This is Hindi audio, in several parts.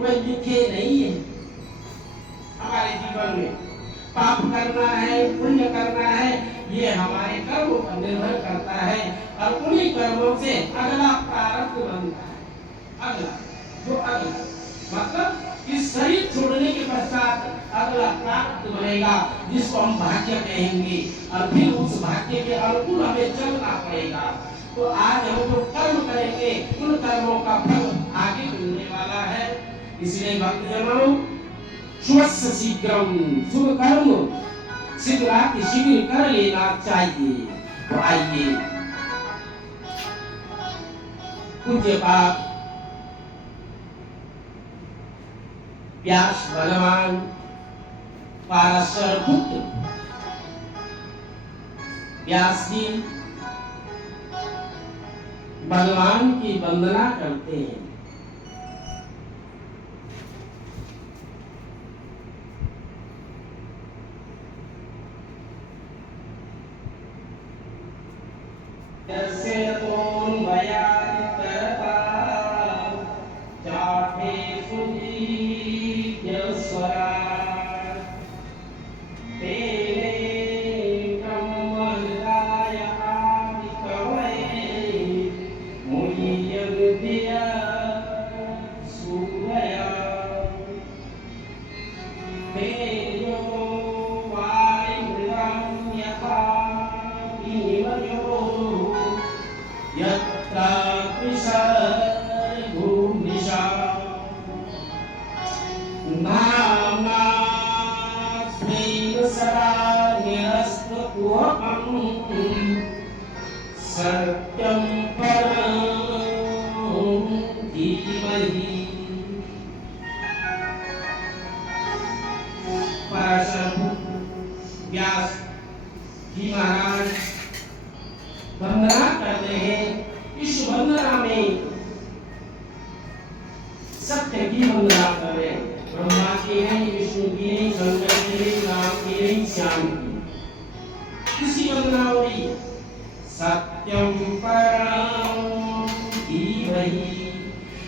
वे लिखे नहीं है। हमारे जीवन में पाप करना है, पुण्य करना है, ये हमारे कर्मों पर निर्भर करता है और उन्हीं कर्मों से अगला प्रारब्ध बनता है। अगला मतलब इस शरीर छोड़ने के पश्चात अगला प्रारब्ध बनेगा, जिसको हम भाग्य कहेंगे और फिर उस भाग्य के अनुकूल हमें चलना पड़ेगा। तो आज हम जो कर्म करेंगे उन कर्मों का फल आगे मिलने वाला है। इसलिए भक्तजनों, शुभस्य शीघ्रम, शुभ कर्म शीघ्राति शीघ्र कर लेना चाहिए। तो आइए पूज्य पाप व्यास भगवान पाराशर पुत्र व्यास जी भगवान की वंदना करते हैं। जैसे तोन बयान करता जाठे सुजी स्वरा सत्यम परम धीमहि। पाराशर व्यास जी महाराज वंदना करते हैं। इस वंदना में सत्य की वंदना कर रहे हैं। ब्रह्मा की नहीं, विष्णु की नहीं, शंकर की नहीं, राम की नहीं, श्याम की। किसी वंदना हो रही है। सत्यम परम धीमहि,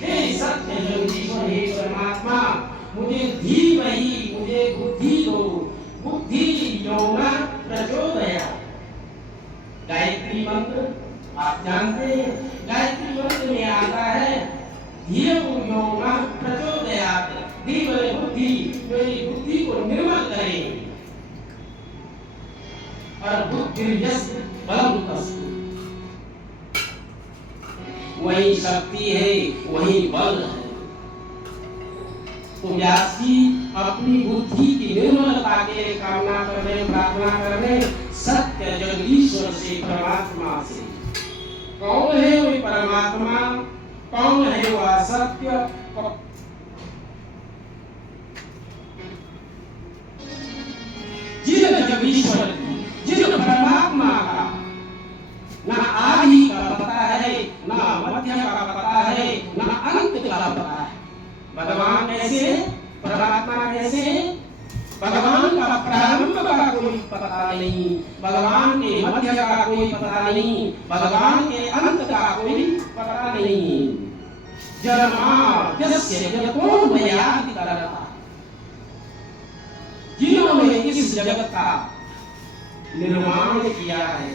हे सत्य जगदीश्वर, हे परमात्मा, मुझे धीमहि, मुझे बुद्धि दो, बुद्धि योना प्रचोदयात्। गायत्री मंत्र आप जानते हैं, गायत्री मंत्र में आता है धियो योना प्रचोदयात्, धीमहि बुद्धि, मेरी बुद्धि को निर्मल करे। और बुद्धिर्यस्य बलम तस्य, वही शक्ति है, वही बल है। तो व्यास जी अपनी बुद्धि की निर्मलता के कामना कर रहे, प्रार्थना कर रहे सत्य जगदीश्वर से, परमात्मा से। कौन है वही परमात्मा, कौन है वह सत्य? जिन जगदीश्वर की, जिन परमात्मा का ना आदि का पता है, ना मध्य का पता है, ना अंत का पता है। भगवान कैसे, परमात्मा कैसे? भगवान का प्रारंभ का कोई पता नहीं, भगवान के मध्य का कोई पता नहीं, भगवान के अंत का कोई पता नहीं। जन्माद्यस्य यतोऽन्वयादिति तरता, जिन्होंने इस जगत का निर्माण किया है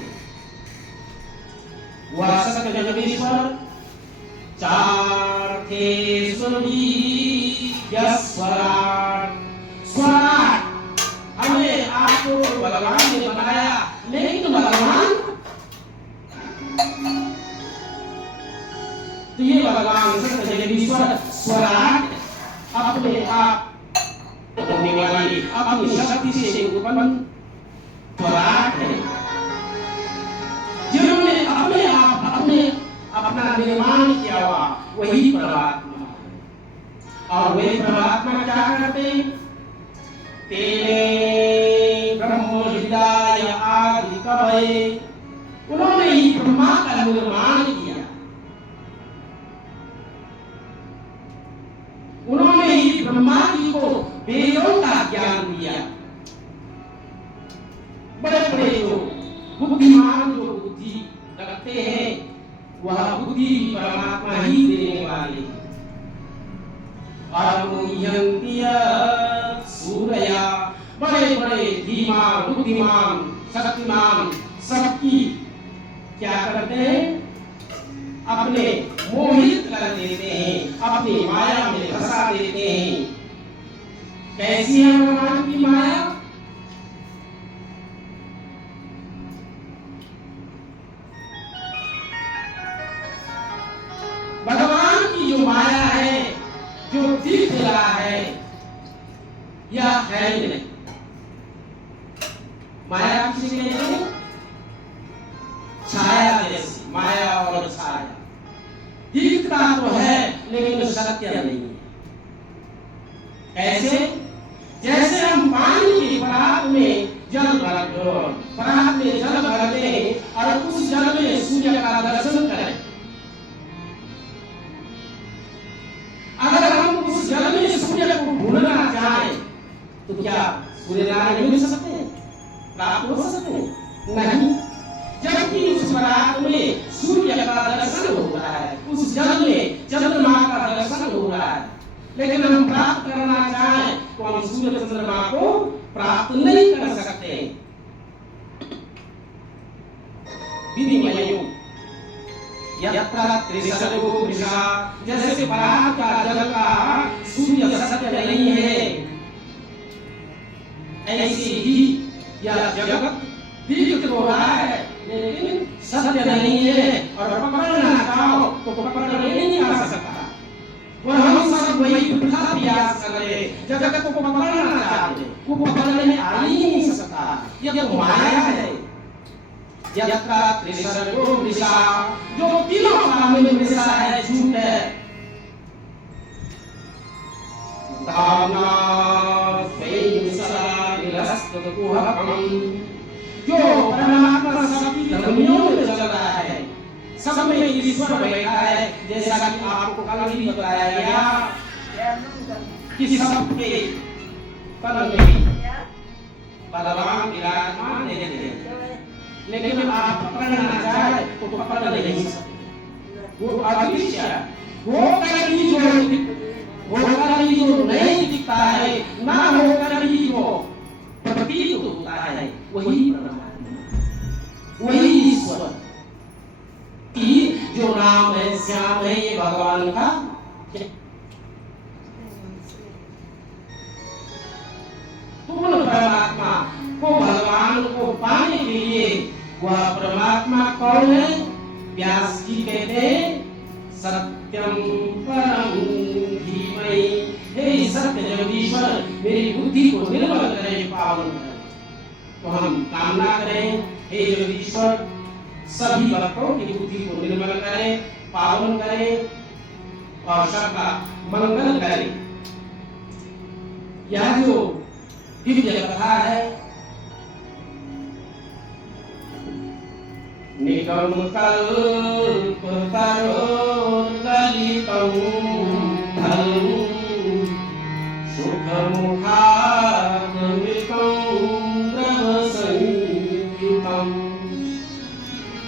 वह सत्य जगदीश्वर। चार थे स्वराट, स्वराट हमें आपको भगवान ने बनाया, लेकिन भगवान तो ये भगवान सत्य जगदीश्वर स्वराट अपने आप करने वाली अपनी शक्ति से उत्पन्न स्वराट है, जिन्होंने अपने आप अपना निर्माण किया हुआ वही परमात्मा है। और वही परमात्मा क्या करते? तेने ब्रह्म हृदय आदि कवये, उन्होंने ही ब्रह्मा का निर्माण किया, उन्होंने ही ब्रह्मा जी को वेदों का ज्ञान दिया। बड़े बड़े जो बुद्धिमान जो बुद्धि रखते हैं वह बुद्धि परमात्मा ही देने वाले हैं। अरुह्यन्ति सूरया, बड़े बड़े धीमान बुद्धिमान शक्तिमान सबकी क्या करते हैं, अपने मोहित कर देते हैं, अपनी माया में फंसा देते हैं। कैसी है भगवान की माया? भगवान की जो माया है, जो दिख रहा है, यह है नहीं। माया किसी ने नहीं, छाया जैसी माया और छाया दिखता तो है लेकिन सत्य नहीं है। कैसे? जैसे हम पानी की परात में जल परात में जल भर दें और उस जल में सूर्य का दर्शन करें, अगर हम उस जल में सूर्य को भूलना चाहें तो क्या सूर्य नारायण मिल सकते हैं, प्राप्त हो सकते हैं? नहीं। जबकि उस परात में सूर्य का दर्शन हो रहा है, उस जल में चंद्रमा का दर्शन हो रहा है, लेकिन हम प्राप्त करना चाहें तो हम सूर्य चंद्रमा को प्राप्त नहीं कर सकते। विधिमयो यत्र त्रिसर्गो वृषा, जैसे परात का जल का सूर्य सत्य नहीं है, ऐसे ही यह जगत दिख तो रहा है लेकिन सत्य नहीं है, और पकड़ना चाहो तो पकड़ नहीं आ सकता। और हम सब वही वृथा प्रयास कर रहे, जगत को पकड़ना चाहते, वो पकड़ने में आ ही नहीं सकता। यह तो माया है। यत्र त्रिसर्गो वृषा, जो तीनों काम में वृषा है, झूठ है। धामना फैंसला निरस्त कुहकम, जो परमात्मा सबकी धर्मियों में चल रहा है, सब में ईश्वर बैठा है, जैसा कि आपको कल भी बताया गया कि सबके पल में भगवान विराजमान है, लेकिन आप पकड़ना चाहे तो पकड़ नहीं सकते। वो अदृश्य है, होकर भी जो नहीं दिखता है, ना होकर भी जो प्रतीत होता है, वही परमात्मा, वही ईश्वर की जो नाम है, श्याम है, ये भगवान का पूर्ण परमात्मा को, भगवान को पाने के लिए वह परमात्मा कौन है? व्यास जी कहते हैं सत्यम परम धीमहि, हे सत्य जगदीश्वर, मेरी बुद्धि को निर्मल करें, पावन करें। तो हम कामना करें, हे जगदीश्वर, सभी भक्तों की बुद्धि को निर्मल करें, पावन करें और सबका मंगल करें। यह जो दिव्य कथा है, निगम कल्प तरोर्गलितं धर्म सुख मुखामृतं ब्रह्मसंयुतं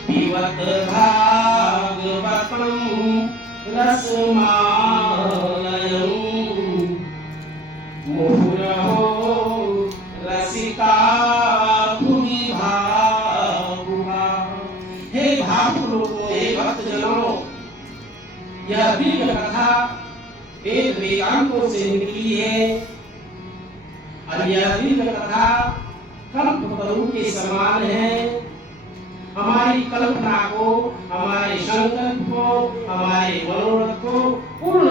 पिबत भागवतं रसमालयं मुहुरहो रसिका भुवि भावुका। हे भावुक लोगों, हे भक्तजनों, यह दिव्य कथा वेद वेदांतों से निकली है, और यह दिव्य कथा कल्पतरु के समान है। हमारी कल्पना को, हमारे संकल्प को, हमारे मनोरथ को पूर्ण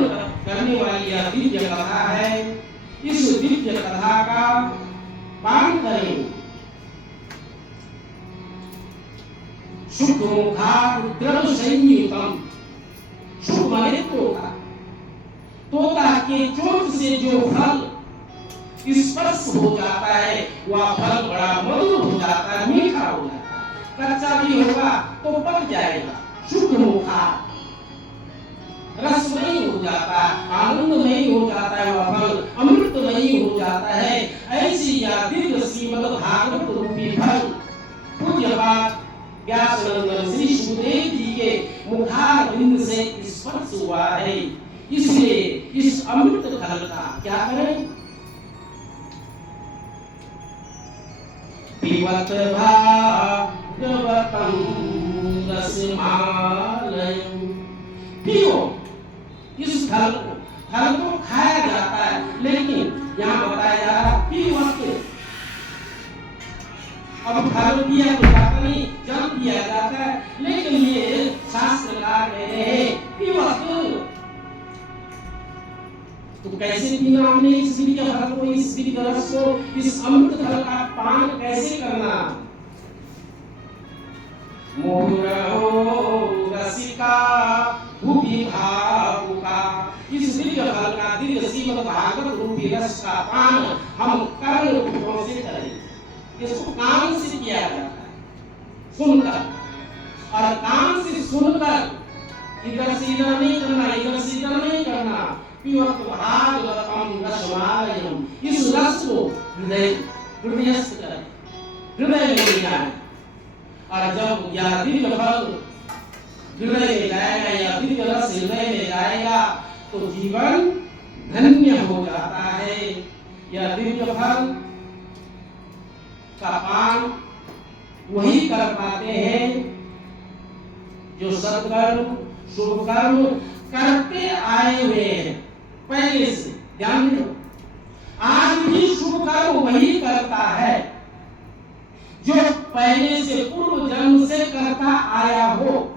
करने वाली यह दिव्य कथा है। इस दिव्य कथा का पान करें। शुभ मुखारुद्रम संयुतम, शुभ माने तोता, तोता के चोंच से जो फल स्पर्श हो जाता है, वह फल बड़ा मधुर हो जाता है, मीठा हो जाता है। कच्चा भी होगा तो पक जाएगा। शुभ मुखा रसमयी हो जाता है, आनंदमयी हो जाता है, वह फल अमृतमयी हो जाता है। ऐसी यह दिव्य श्रीमद् भागवत रूपी फल पूज्यपाद व्यासनंदन श्री सुखदेव जी के मुखारविंद से स्पर्श हुआ है। इसलिए इस अमृत फल फल का क्या करें? पिबत भागवतम रसमालयम्। पियो इस फल को खाया जाता है, लेकिन यहाँ बताया जा रहा पिबत। अब फल दिया तो जाता नहीं, जल दिया जाता है, लेकिन ये शास्त्रकार कह रहे हैं पिबत। तो कैसे पीना हमने इस दिव्य फल को, इस दिव्य रस को, इस अमृत फल का पान कैसे करना? मोरहो रसिका भूपि भावुका। इस दिव्य फल का, दिव्य श्रीमद् भागवत रूपी रस का पान हम कर्ण रूपों से करें। इसको कान से किया जाता है, सुनकर, और कान से सुनकर इधर से इधर नहीं करना, इधर से इधर नहीं करना। पिबत भागवतम रसमालयम्। इस रस को हृदयस्थ कर, हृदय में ले जाए, और जब यह दिव्य फल हृदय में जाएगा, यह दिव्य रस हृदय में जाएगा, तो जीवन धन्य हो जाता है। यह दिव्य फल का पान वही कर पाते हैं जो सत्कर्म शुभ कर्म करते आए हुए हैं पहले से। ध्यान दो, आज भी शुभ कर्म वही करता है जो पहले से पूर्व जन्म से करता आया हो।